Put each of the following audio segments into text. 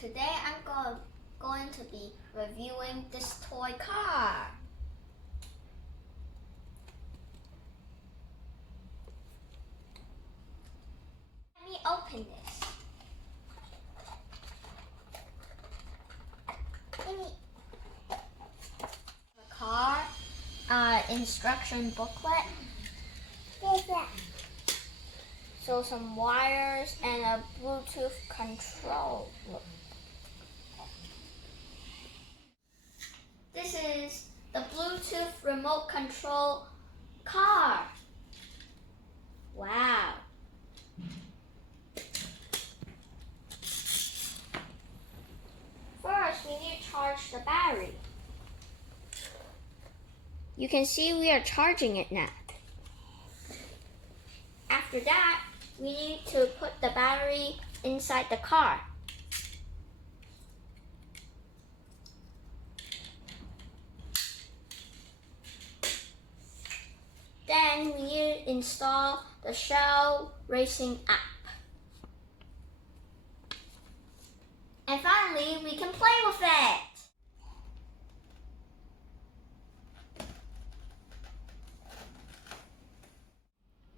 today I'm going to be reviewing this toy car. Let me open this. The car instruction booklet. So some wires and a Bluetooth control. This is the Bluetooth remote control car. Wow. First, we need to charge the battery. You can see we are charging it now. After that, we need to put the battery inside the car. Then we need to install the Shell racing app. And finally, we can play with it.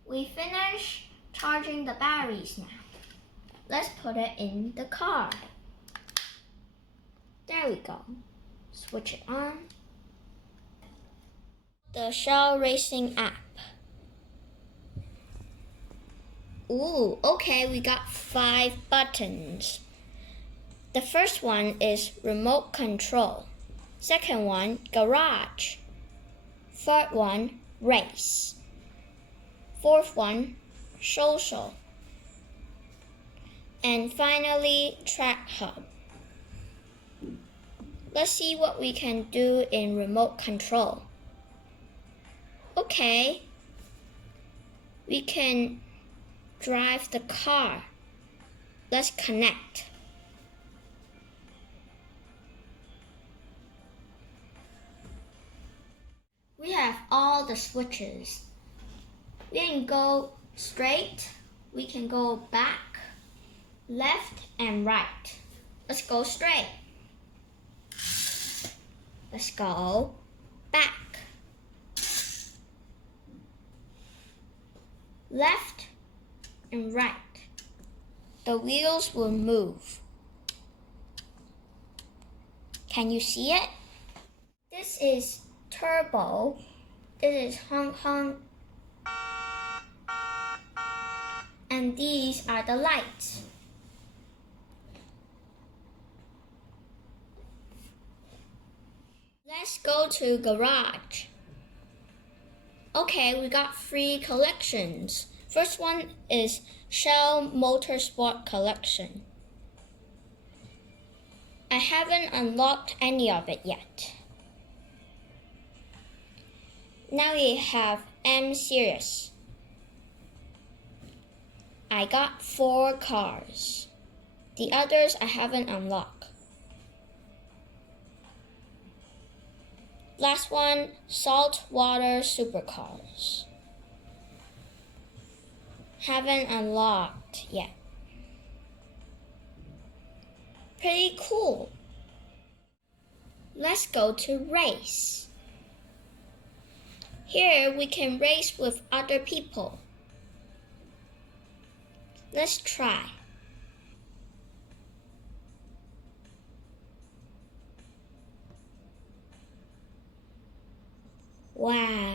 We finished charging the batteries now. Let's put it in the car. There we go. Switch it on. The Shell Racing app. Ooh, okay, we got 5 buttons. The first one is remote control. Second one, garage. Third one, race. Fourth one, social. And finally, track hub. Let's see what we can do in remote control. Okay, we can drive the car. Let's connect. We have all the switches. We can go straight, we can go back, left, and right. Let's go straight. Let's go back. Left and right. The wheels will move. Can you see it? This is turbo. This is Hong Kong. And these are the lights. Let's go to garage. Okay, we got 3 collections. First one is Shell Motorsport collection. I haven't unlocked any of it yet. Now we have M series. I got 4 cars. The others I haven't unlocked. Last one, saltwater supercars. Haven't unlocked yet. Pretty cool. Let's go to race. Here we can race with other people. Let's try. Wow.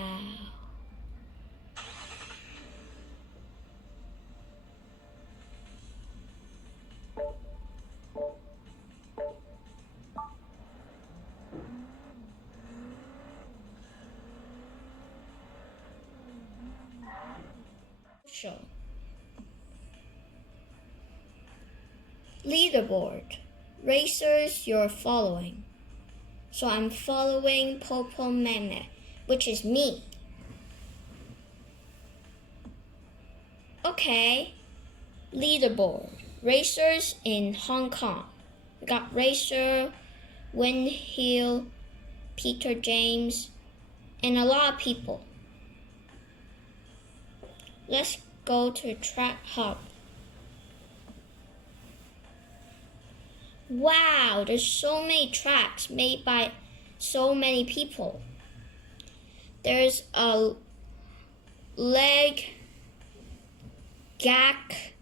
Leaderboard. Racers you're following. So I'm following Popo, which is me. Okay. Leaderboard. Racers in Hong Kong. We got Racer, Windhill, Peter James, and a lot of people. Let's go to Track Hub. Wow, there's so many tracks made by so many people. There's a leg gack,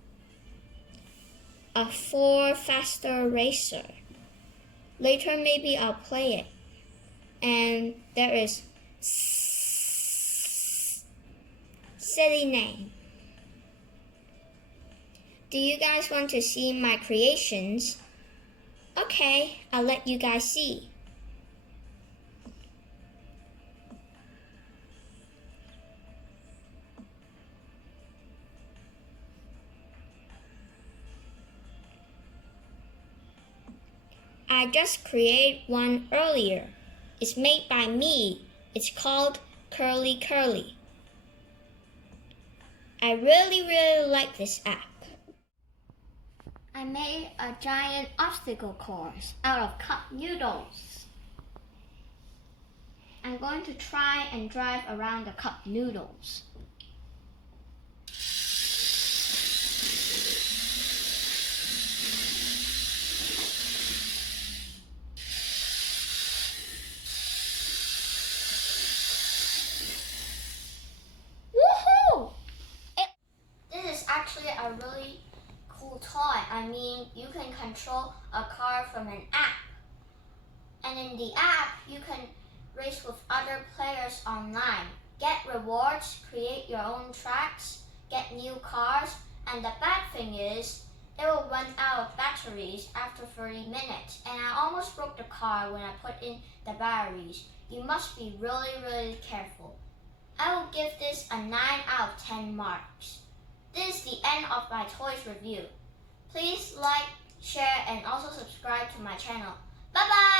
a 4 faster racer. Later maybe I'll play it. And there is silly name. Do you guys want to see my creations? Okay, I'll let you guys see. I just created one earlier. It's made by me. It's called Curly Curly. I really like this app. I made a giant obstacle course out of cup noodles. I'm going to try and drive around the cup noodles. Woohoo! This is actually a really cool toy. I mean, you can control a car from an app. And in the app, you can race with other players online, get rewards, create your own tracks, get new cars, and the bad thing is, it will run out of batteries after 30 minutes. And I almost broke the car when I put in the batteries. You must be really careful. I will give this a 9 out of 10 marks. This is the end of my toys review. Please like, share, and also subscribe to my channel. Bye bye!